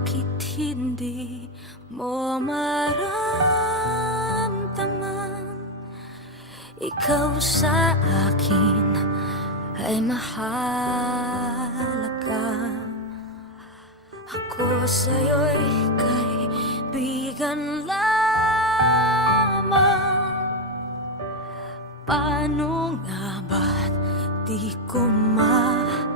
Bakit hindi mo maramdaman? Ikaw sa akin ay mahalaga. Ako sa'yo'y kaibigan lamang. Paano nga ba't di ko matanggap?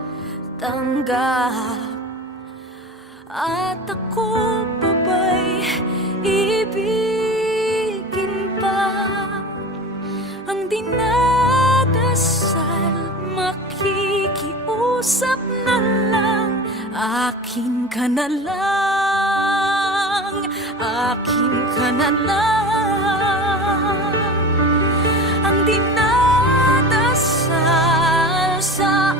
At ako pa ba'y ibigin pa? Ang dinadasal, makikiusap na lang. Akin ka na lang, akin ka na lang. Ang dinadasal sa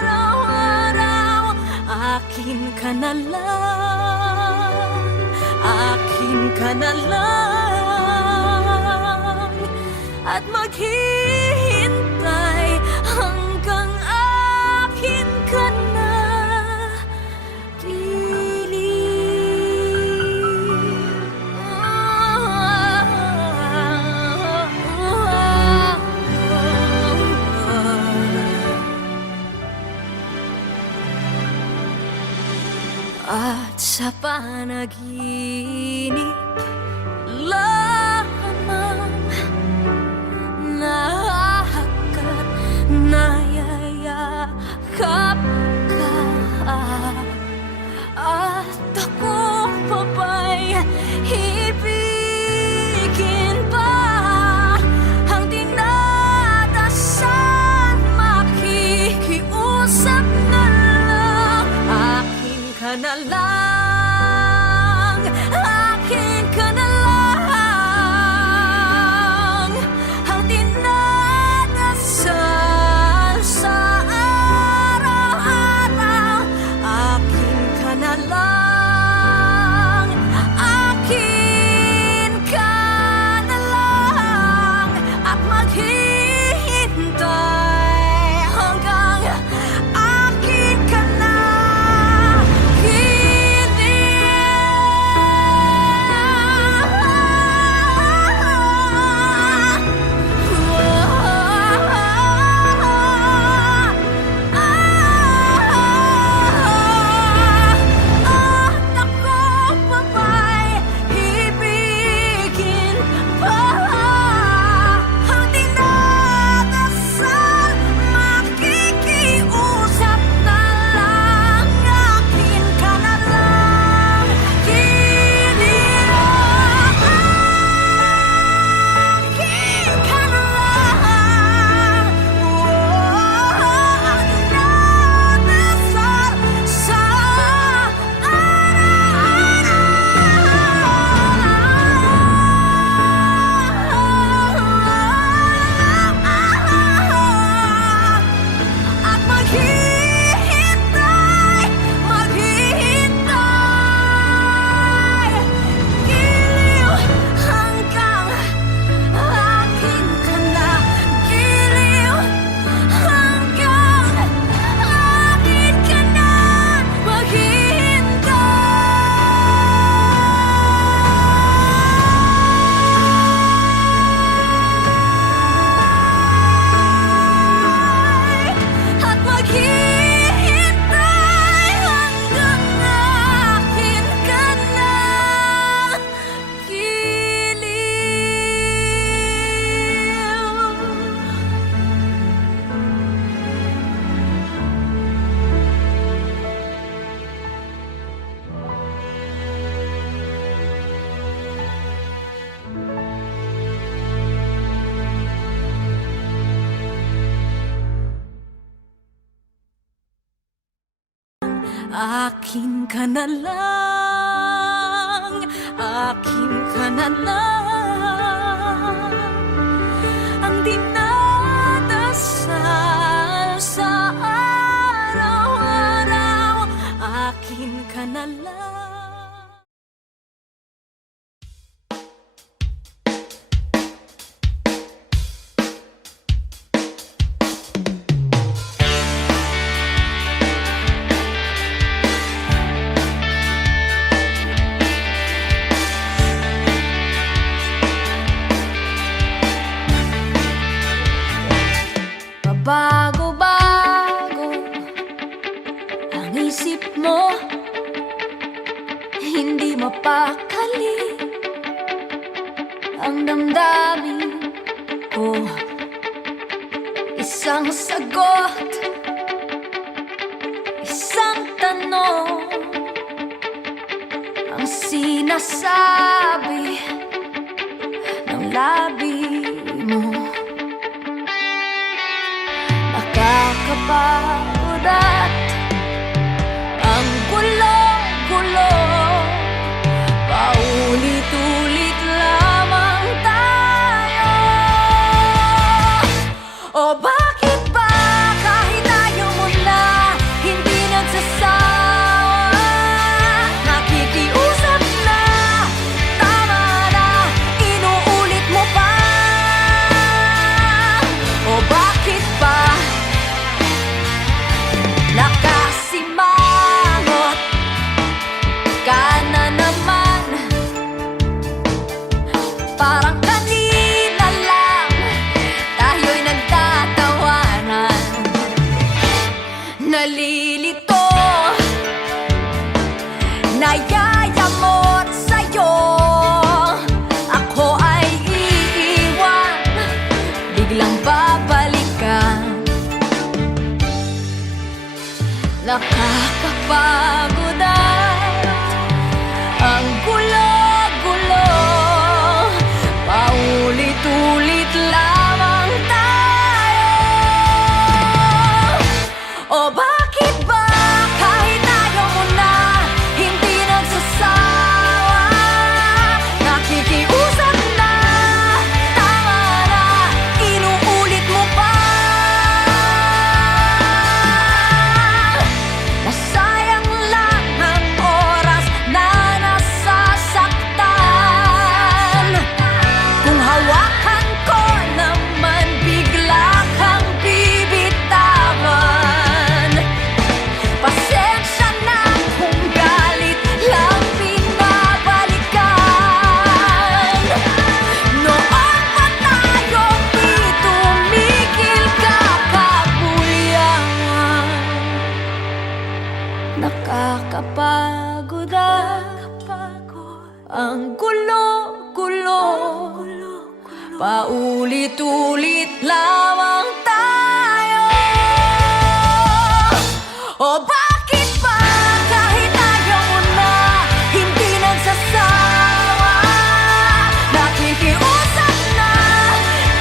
araw-araw, akin ka na lang, akin ka na lang. At maghihintay hanggang akin ka na. At sa panaginip lamang nahahakat, nayayakap ka. At ako pa ba'y ibigin pa? Ang dinadasal, makikiusap na lang. Akin ka na lang, akin ka na lang. Ang dinadasal sa araw-araw, akin ka na lang, akin ka na lang. At maghihintay hanggang akin ka na. Akin ka na lang, akin ka na lang. Ang dinadasal sa araw-araw, akin ka na lang. hindi mapakali ang damdamin ko. Isang sagot, isang tanong ang sinasabi ng labi mo. Nakakapagod at ang gulo-gulo, paulit-ulit lamang tayo. O bakit ba kahit ayaw mo na, hindi nagsasawa? Nakikiusap na, tama na, inuulit mo pa. O bakit ba nakasimangot ka na naman? Parang kanina lang tayo'y nagtatawanan. Nalilito, nayayamot sa'yo. Ako ay iiwan, biglang babalikan. Nakakapagod at ang gulo-gulo, paulit-ulit lamang tayo. O bakit ba kahit ayaw mo na, hindi nagsasawa? Nakikiusap na, tama na, inuulit mo pa. Nasayang lang ang oras na nasasaktan. Kung hawakan ko naman, bigla kang bibitawan. Pasensya na kung galit lang pinabalikan. Noon pa tayo di tumigil kakabulian. Nakakapagod ang gulo-gulo, paulit-ulit lamang tayo. O bakit ba kahit ayaw mo na, hindi nagsasawa? Nakikiusap na,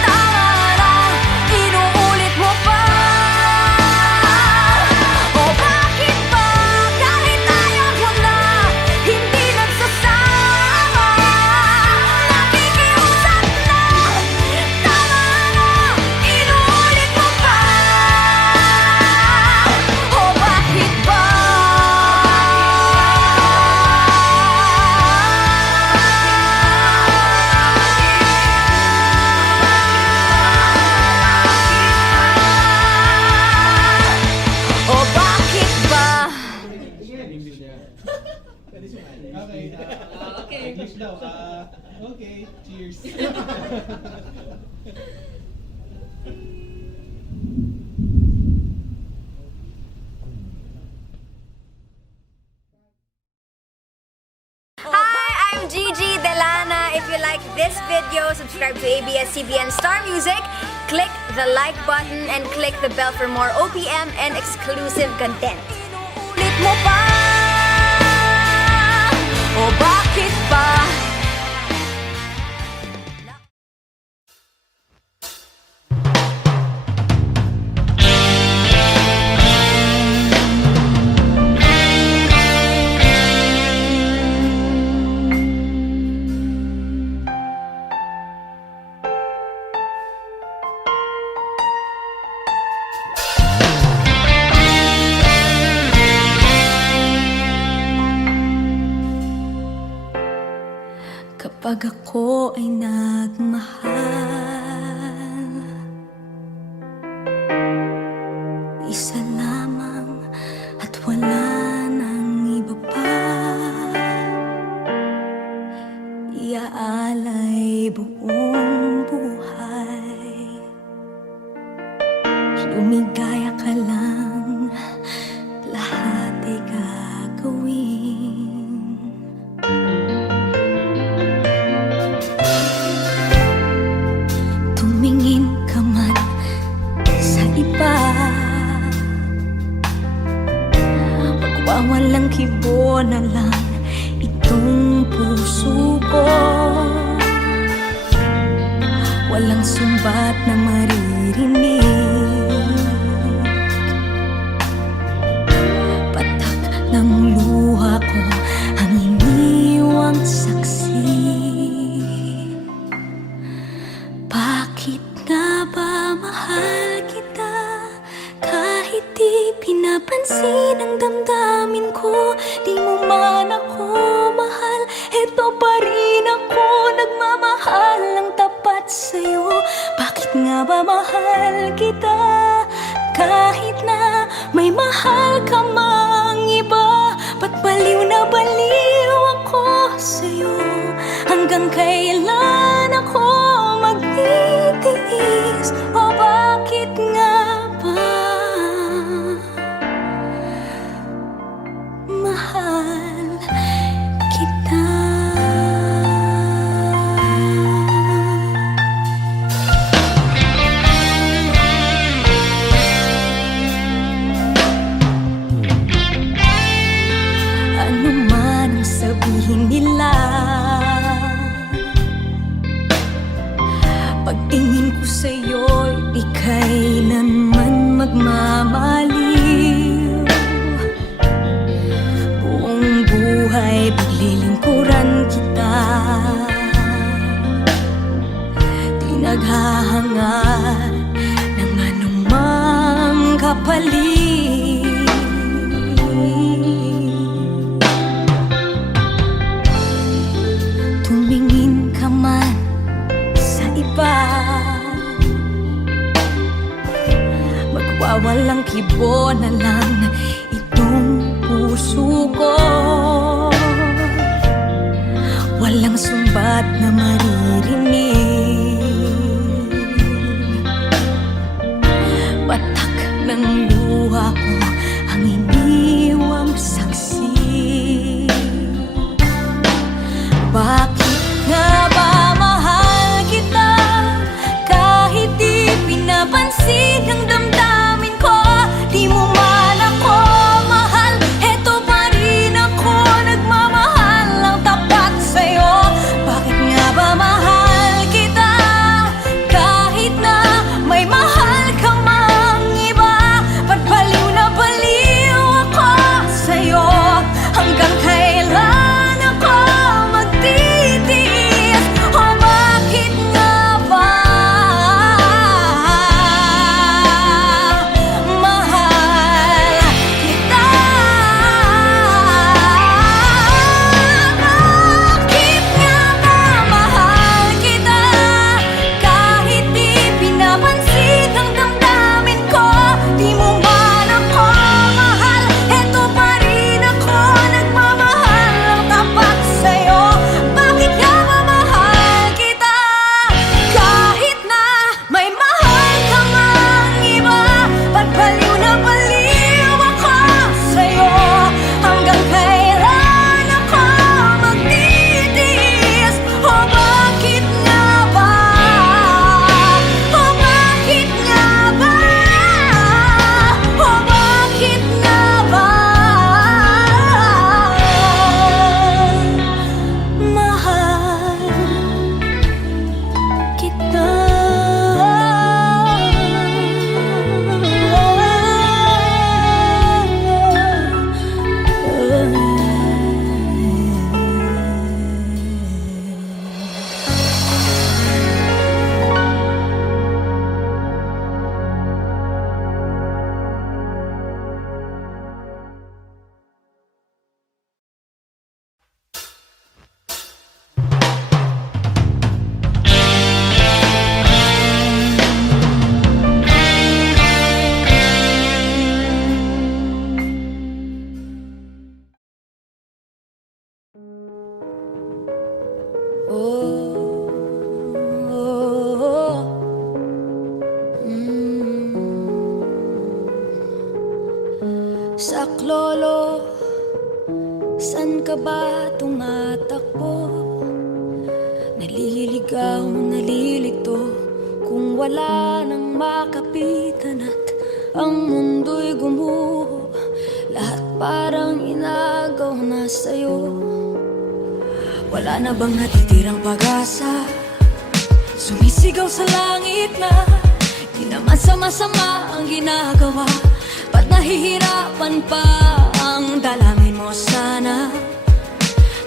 tama na, inuulit mo pa. O bakit ba kahit ayaw mo na, hindi nagsasawa? Nakikiusap na, tama na, inuulit mo pa. O bakit ba? O bakit ba? Okay. English daw. Okay. Cheers. Hi, I'm Gigi Delana. If you like this video, subscribe to ABS-CBN Star Music, click the like button, and click the bell for more OPM and exclusive content. Inuulit mo pa. O bakit ba? Kapag ako ay nagmahal, isa lamang at wala nang iba pa. Iaalay buong buhay, lumigaya ka lang, lahat ay gagawin. puso ko. Walang sumbat na maririnig, patak ng luha ko ang iniwang saksi. Bakit nga ba mahal kita kahit di pinapansin ang damdamin ko? Di mo man ako mahal, eto pa rin ako nagmamahal ng tapat sa'yo. Bakit nga ba mahal kita kahit na may mahal ka mang iba? Ba't baliw na baliw ako sa'yo? Hanggang kailan ako magtitiis? O bakit nga ba mahal kita? Ano man ang sabihin nila, pagtingin ko sa'yo'y di kailanman magmamaliw. Buong buhay paglilingkuran kita, di naghahangad ng anumang kapalit. Tumingin ka man sa iba, magwawalang kibo na lang itong puso ko. Walang sumbat na maririnig, batak ng luha ko ang iniwang saksi. Bakit nga ba mahal kita kahit di pinapansin ang damdamin ko? Di mo man ako mahal, eto pa rin ako nagmamahal ng tapat sa'yo. Bakit nga ba mahal kita kahit na may mahal ka mang iba? Ba't baliw na baliw ako sa'yo? Hanggang kailan ako magtitiis? O bakit nga ba mahal kita? Bakit nga ba mahal kita kahit di pinapansin ang damdamin ko? Di mo man ako mahal, eto pa rin ako nagmamahal ng tapat sa'yo. Bakit nga ba mahal kita kahit na may mahal ka mang iba? Ba't baliw na baliw ako sa'yo? Hanggang kailan ako magtitiis? O bakit nga ba? O bakit nga ba? O bakit nga ba mahal kita? Saklolo, san ka ba tumatakbo? Naliligaw, nalilito kung wala nang makapitan at ang mundo'y gumuho. Lahat parang inagaw na sa'yo. Wala na bang natitirang pag-asa? Sumisigaw sa langit na di naman sama-sama ang ginagawa. Ba't nahihirapan pa ang dalangin mo sana?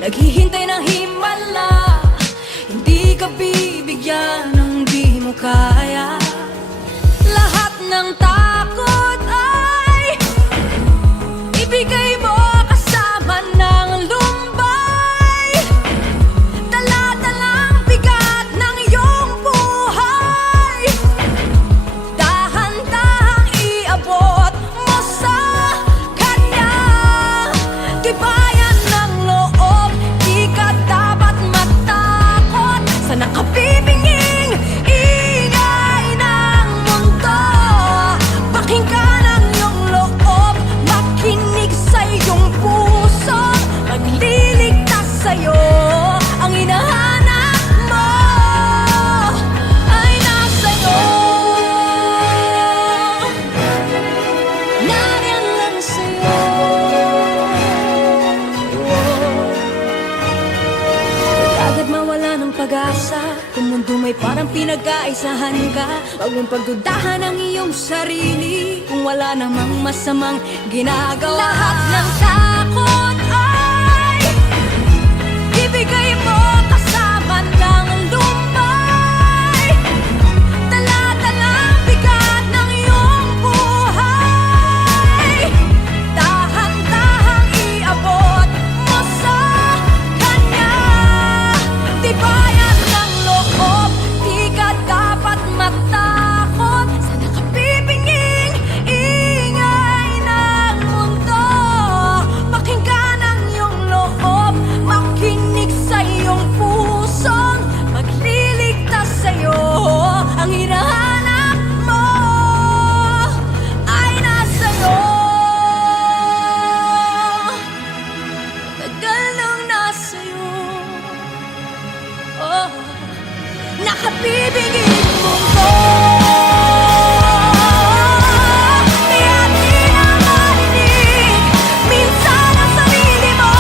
Naghihintay ng himala, hindi ka bibigyan ng di mo kaya. Lahat ng takot ay ibigay mo kasama ng lumbay. Dala-dalang bigat ng iyong buhay, dahan-dahang iabot mo sa kanya. Tibayan ng loob, di ka dapat matakot sa nakabibinging ingay ng mundo. Pakinggan ang iyong loob, makinig sa iyong puso, magliligtas sa'yo. Ang hinahanap mo ay nasa'yo. Nariyan lang sa'yo. Huwag agad mawala ng pag-asa. Kung mundo may parang pinag-kaisahan ka, huwag mong pagdudahan ang iyong sarili kung wala namang masamang ginagawa. Lahat ng takot ay ibigay mo kasama ng lumbay. Dala-dalang bigat ng iyong buhay, dahan-dahang iabot mo sa kanya. Tibayan ng loob, di ka dapat matakot sa nakabibinging ingay ng mundo. Pakinggan ang iyong loob, makinig sa iyong pusong magliligtas sa'yo. Ang hinahanap mo ay nasa'yo. Tagal nang nasa'yo. Oh, nakabibinging mundo. Kaya di na marinig minsan ang sarili mo.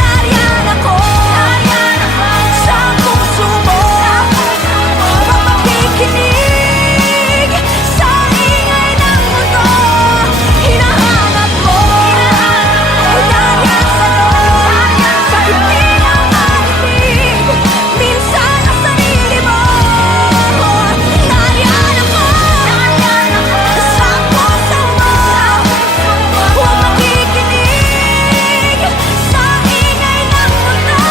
Nariyan ako sa puso mo, mapakikinig sa ingay ng mundo. Hinahanap mo, nariyan sa'yo, kahit di na marinig minsan ang sarili mo. Nariyan ako sa puso mo, huwag makikinig sa ingay ng mundo.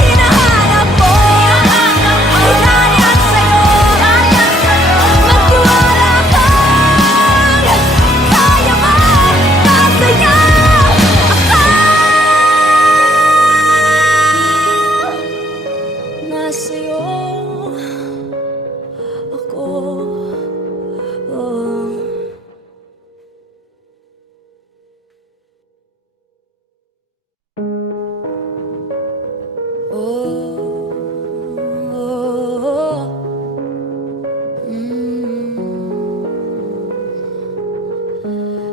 Hinahanap mo, nariyan sa'yo, magtiwala kang kaya masaya nasa'yo ako. Oh.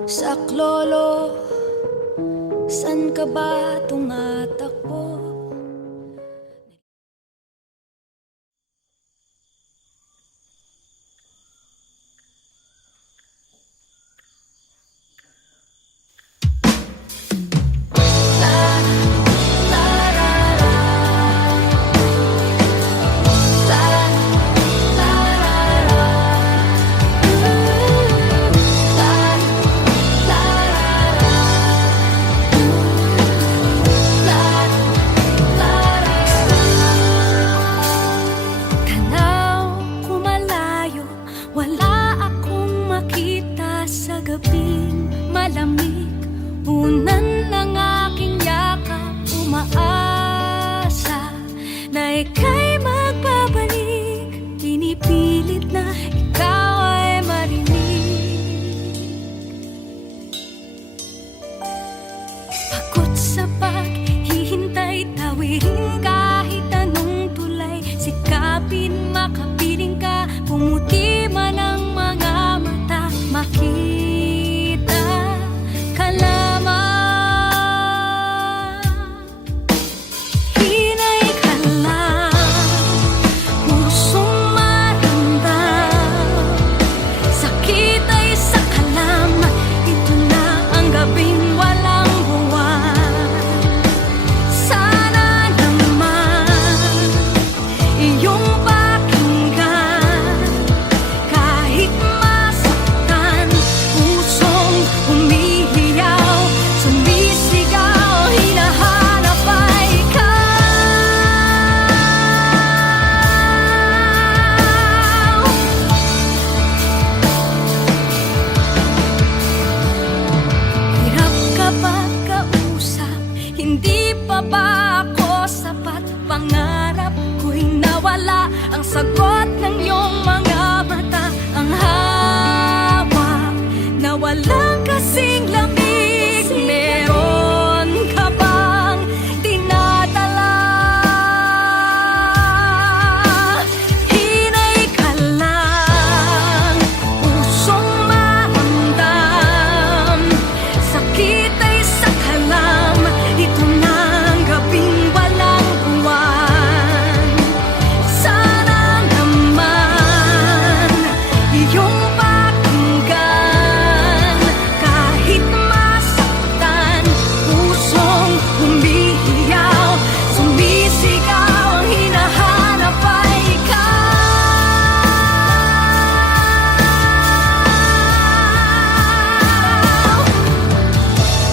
Saklolo, san ka ba tumatakbo? La Hindi pa ba ako sapat? Pangarap ko'y nawala. Ang sagot ng iyong mga mata, ang hawak na walang kasing lamig. Meron ka bang dinadala? Hinay ka lang, pusong maramdam. Sakit ay sakalam, ito na ang gabing walang buwan. Sana naman iyong pakinggan. Kahit masaktan, pusong humihiyaw, sumisigaw, ang hinahanap ay ikaw.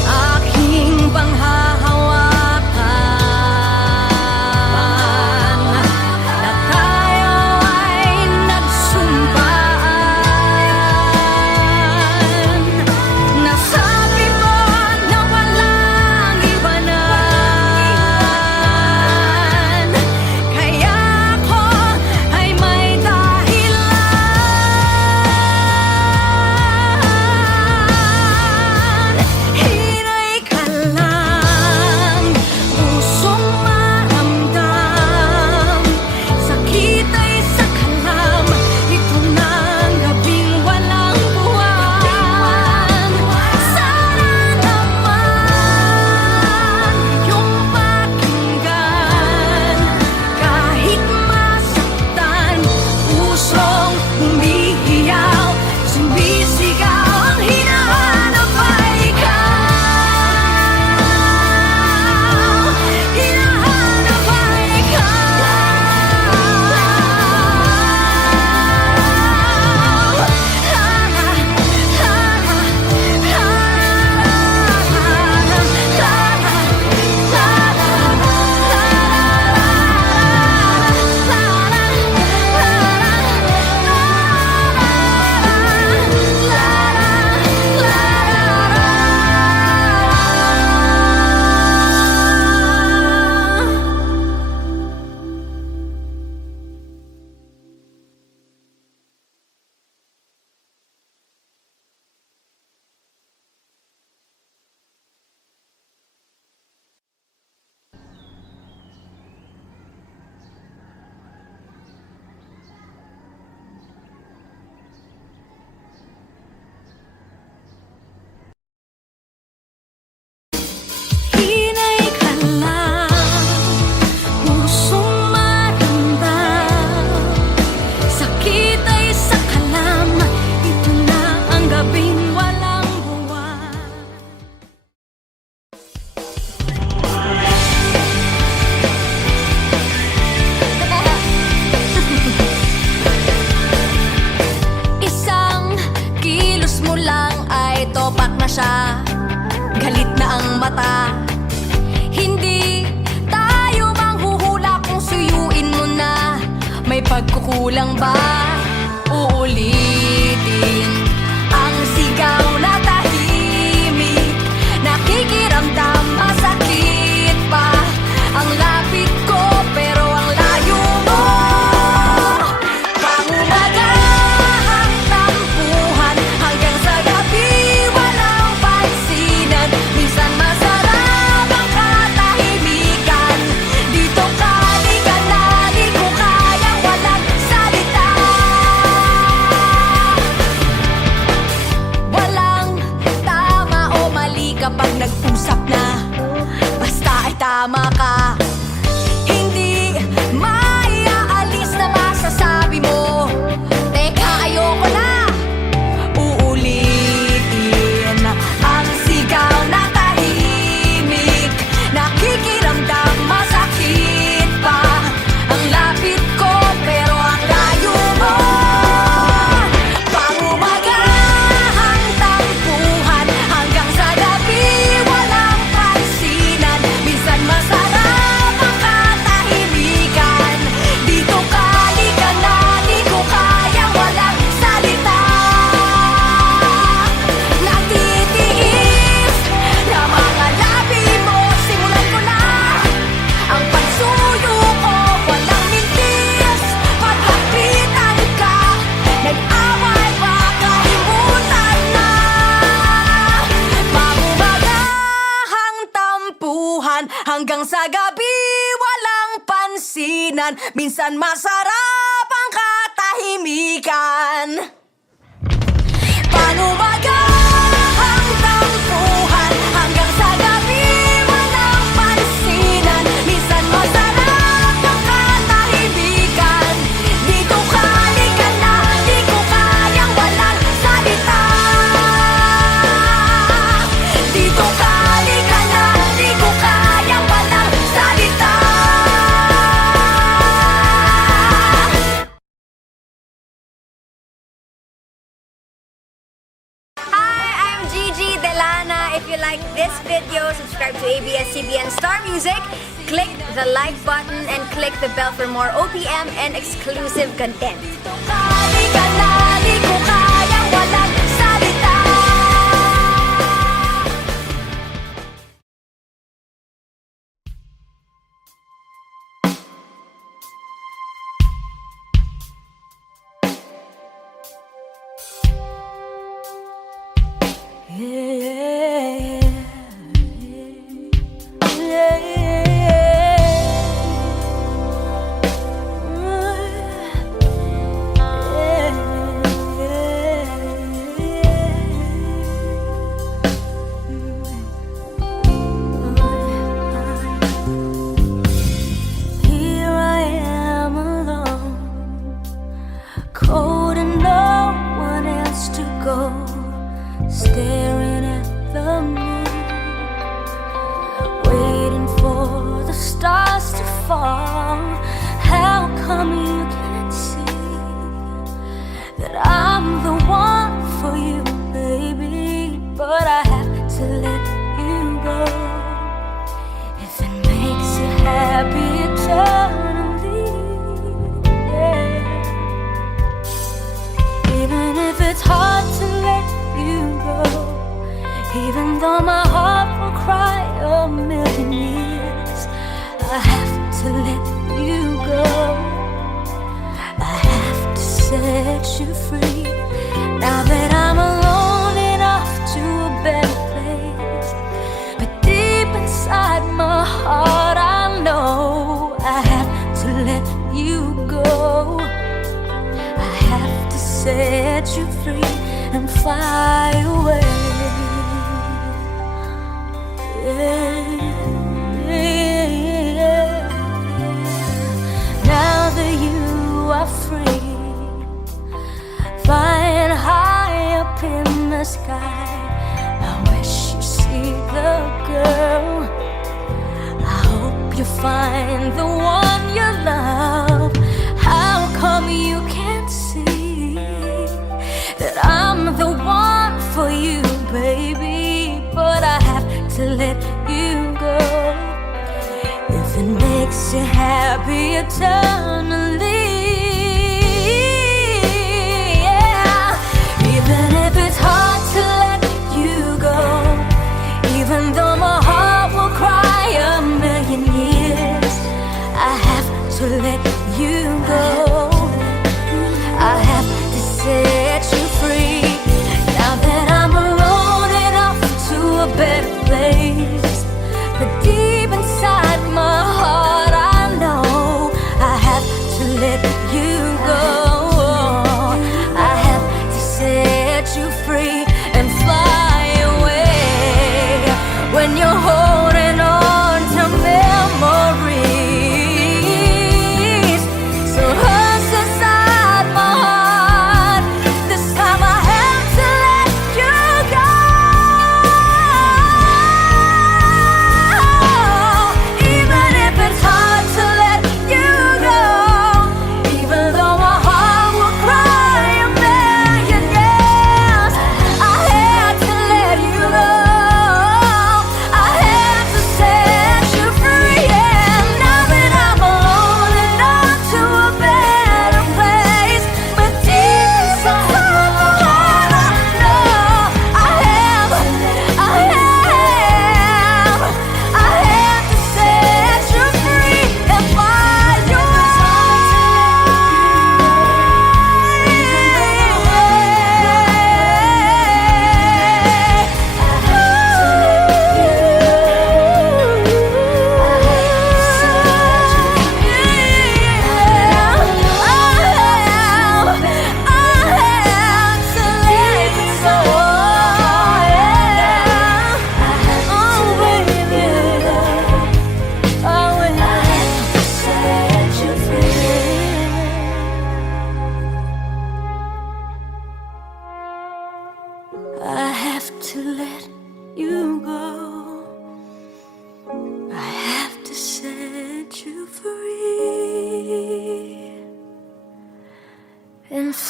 Aking panghahawakan na tayo ay nagsumpaan. Nasabi mo na walang iwanan, kaya ako ay may dahilan. Hinay ka lang, pusong maramdam. Sakit ay sakalam, ito na ang gabing walang buwan. Sana naman iyong pakinggan. Kahit masaktan, pusong humihiyaw, sumisigaw, ang hinahanap ay ikaw. Hinahanap ay Hinay ka lang, pusong maramdam. Sakit ay sakalam, ito na ang gabing walang buwan. Isang kilos mo lang ay topak na siya. Galit na ang mata. Hindi tayo manghuhula kung suyuin mo na. May pagkukulang ba? Uulitin ang sigaw na tahimik. Nakikiramdam, masakit pa. Ang lapit ko pero ang layo mo. Pangumaga ang tampuhan, hanggang sa gabi walang pansinan. Minsan masarap ang katahimikan. Dito ka, di ka na, di ko kayang walang salita. Walang tama o mali kapag nag-usap na. Basta ay tama ka. Hindi maiaalis na masasabi mo. Teka, ayoko na. Uulitin ang sigaw na tahimik. Nakikiramdam, masakit pa. Ang lapit ko pero ang layo mo. Pangumaga ang tampuhan, hanggang sa gabi walang pansinan. Minsan masarap tampuhan hanggang sa gabi walang pansinan. Minsan masarap ang katahimikan. Panumaga ang tampuhan hanggang sa gabi walang pansinan. Minsan masarap ang katahimikan. Dito ka, halika na, di ko kayang walang salita. Dito ka, halika na, di ko kayang walang salita. Hi, I'm Gigi Delana. If you like this video, subscribe to ABS-CBN Star Music, click the like button, and click the bell for more OPM and exclusive content. Halika na, di ko kayang walang salita. Here I am alone, cold and no one else to go, staring at the moon, waiting for the stars to fall. How come you can't see that I'm the one for you, baby? But I have to let you go. If it makes you happy eternally, yeah. Even if it's hard to let you go, even though my heart will cry a million years, I have to let you go. I have to set you free. Now that I'm alone and off to a better place, but deep inside my heart I know I have to let you go. I have to set you free and fly away. Now that you are free, flying high up in the sky, I wish you see the girl. I hope you find the one you love. How come you can't see that I'm the one for you, baby? But I have to let you go. If it makes you happy eternally, yeah. Even if it's hard to let you go, even though my heart will cry a million years, I have to let you go. I have to set you free. Now that I'm alone and off to a better place, but deep inside my heart I know I have to let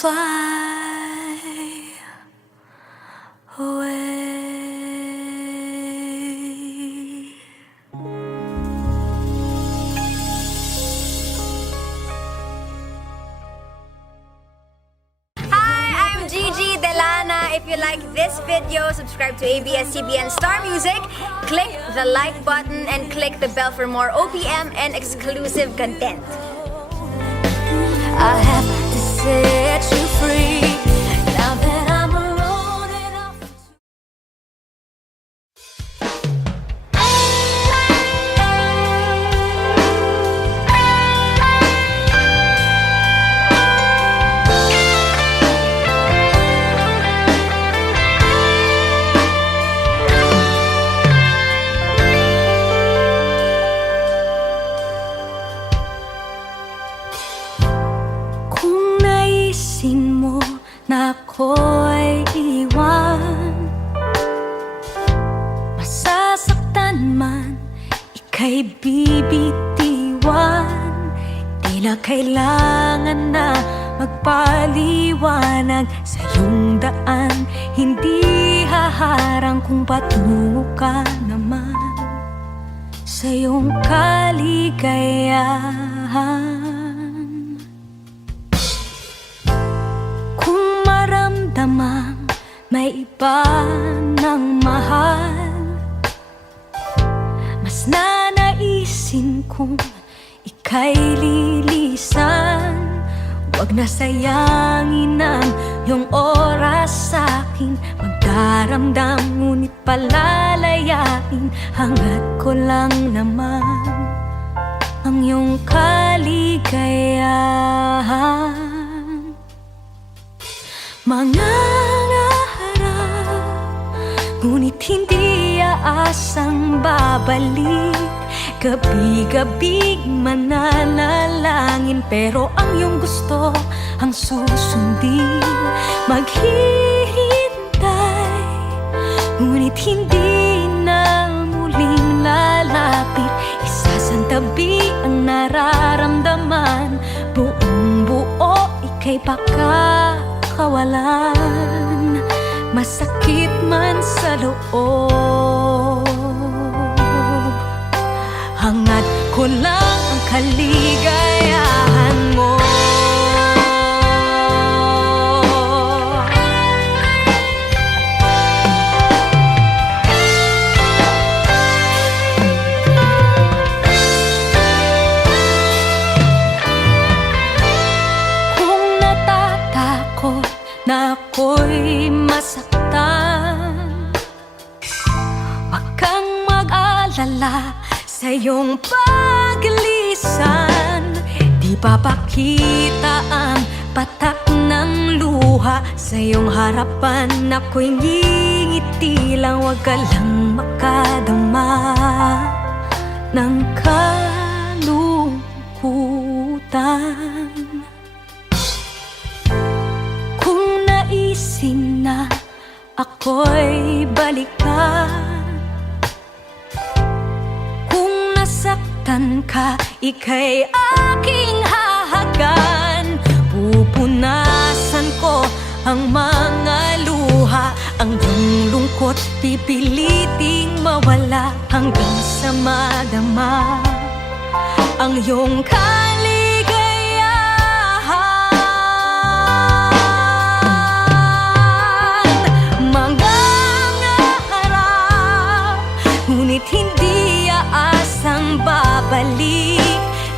fly away. Hi, I'm Gigi Delana. If you like this video, subscribe to ABS-CBN Star Music, click the like button, and click the bell for more OPM and exclusive content. I have to set you free now that I'm alone and off. Kung naisin mo na ako'y iwan, masasaktan man, ika'y bibitiwan. Di na kailangan na magpaliwanag sa iyong daan. Hindi haharang kung patungo ka naman sa iyong kaligayahan. Kung maramdamang may iba ng mahal, mas nanaisin kong ika'y lilisan. Huwag na sayangin ang iyong oras sa'kin. Magdaramdam ngunit palalayain, hangad ko lang naman ang iyong kaligayahan. Mangangarap, ngunit hindi aasang babalik. Gabi-gabi mananalangin, pero ang iyong gusto ang susundin. Maghihintay, ngunit hindi na muling lalapit. Isasantabi ang nararamdaman, buong buo ika'y pakakawalan. Masakit man sa loob, hangad ko lang ang kaligayahan mo. Kung natatakot na ako'y masaktan, wag kang mag-alala sa iyong paglisan. Di papakita ang patak ng luha sa iyong harapan. Ako'y ngingiti lang, wag ka lang makadama ng kalungkutan. Kung naisin na ako'y balikan, nasaktan ka, ika'y aking hahagan. Pupunasan ko ang mga luha, ang iyong lungkot pipiliting mawala, hanggang sa madama ang iyong kaligayahan. Mangangarap, ngunit hindi aasang babalik.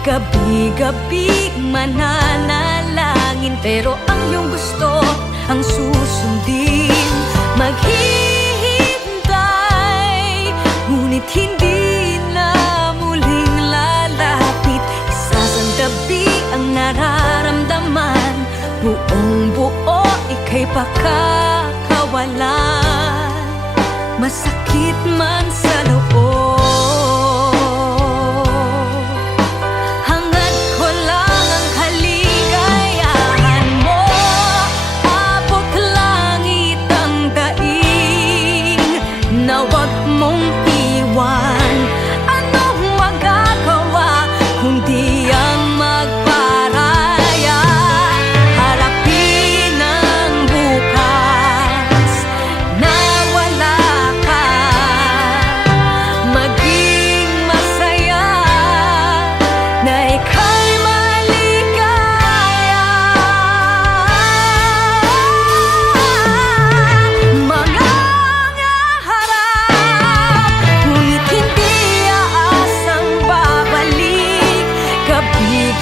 Gabi-gabi mananalangin, pero ang iyong gusto ang susundin. Maghihintay, ngunit hindi na muling lalapit. Isasantabi ang nararamdaman, buong buo ika'y pakakawalan. Masakit man sa loob, harapin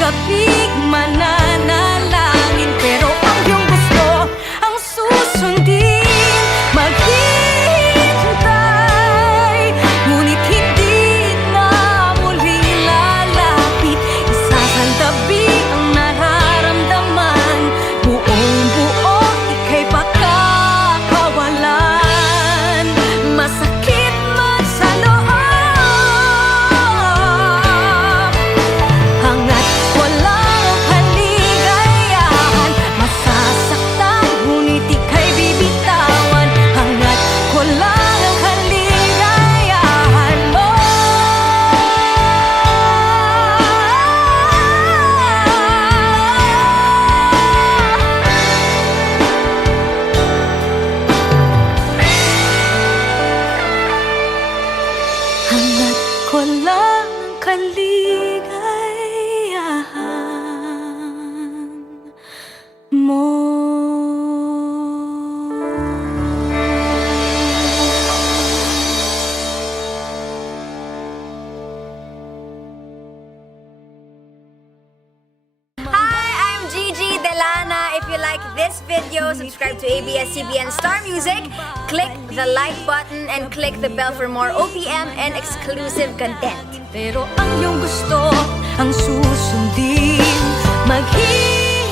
gabing mananalangin, pero ang iyong gusto ang susundin. Maghihintay, ngunit hindi na muling lalapit. Isasantabi ang nararamdaman, buong-buo ika'y pagkakawalan. Masakit man sa loob, hangat walang kaligayahan. Masasaktan, ngunit ika'y bibitawan, hangat walang ang kaligayahan mo. Hangat walang ang kaligayahan mo. Hi, I'm Gigi Delana. If you like this video, subscribe to ABS-CBN Star Music, click the like button, and click the bell for more OPM and exclusive content. Pero ang iyong gusto ang susundin. Maghihintay.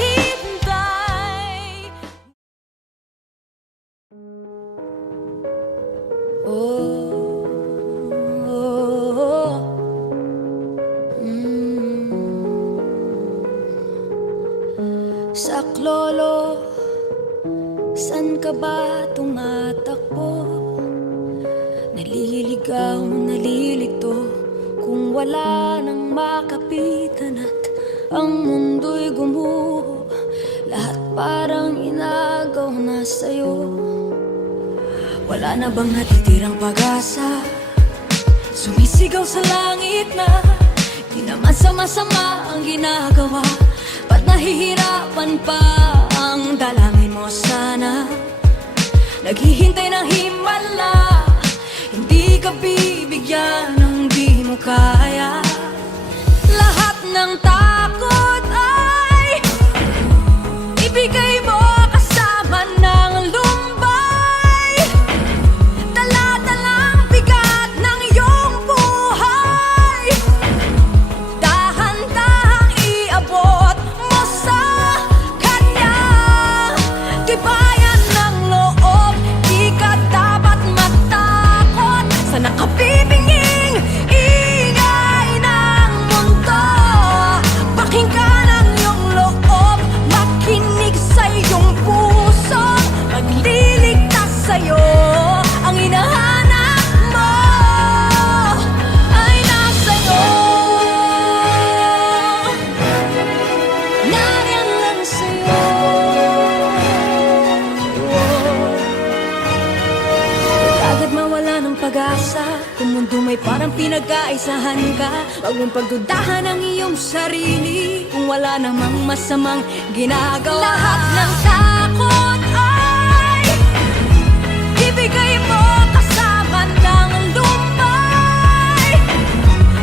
Saklolo, san ka ba tumatakbo? Naliligaw, nalilito, kung wala nang makapitan at ang mundo'y gumuho. Lahat parang inagaw na sa'yo. Wala na bang natitirang pag-asa? Sumisigaw sa langit na di naman sama-sama ang ginagawa. Ba't nahihirapan pa ang dalangin mo sana? Naghihintay ng himala, hindi ka bibigyan ng di mo kaya. Lahat ng takot ay ibigay mo kasama ng lumbay. Dala-dalang bigat ng iyong buhay, dahan-dahang iabot mo sa kanya. Tibayan ng loob, di ka dapat matakot sa nakabibinging ingay ng mundo. Pakinggan ang iyong loob, makinig sa iyong puso, magliligtas sa'yo. Ang hinahanap mo ay nasa'yo. Nariyan lang sa'yo. Huwag agad mawala ng pag-asa, kung mundo may parang pinag-kaisahan ka. Huwag mong pagdudahan ang iyong sarili, kung wala namang masamang ginagawa. Lahat ng takot ay ibigay mo kasama ng lumbay.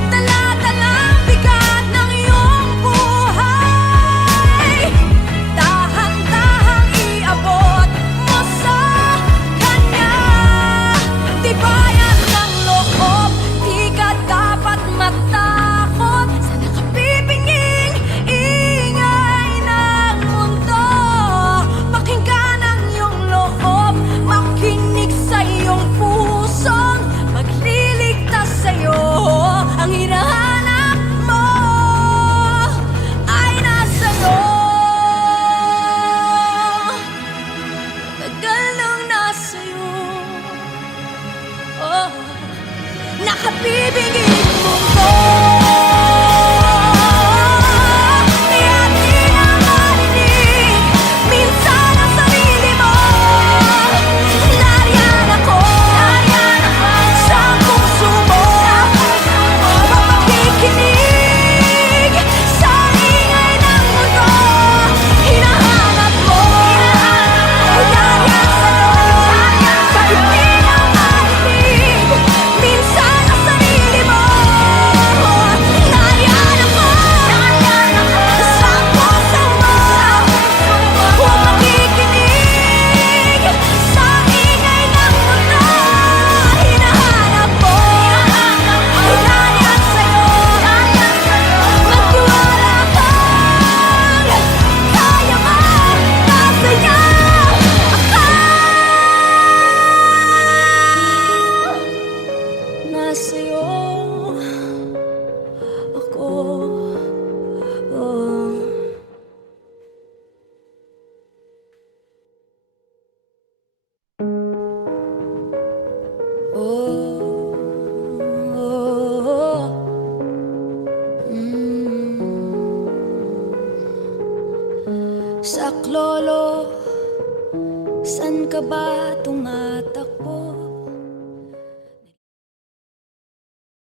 Dala-dalang bigat ng iyong buhay, dahan-dahang iabot mo sa kanya. Tibayan ng loob, di ka dapat matakot sa nakabibinging ingay ng mundo. Pakinggan ang iyong loob, makinig sa saklolo, san ka ba tumatakbo?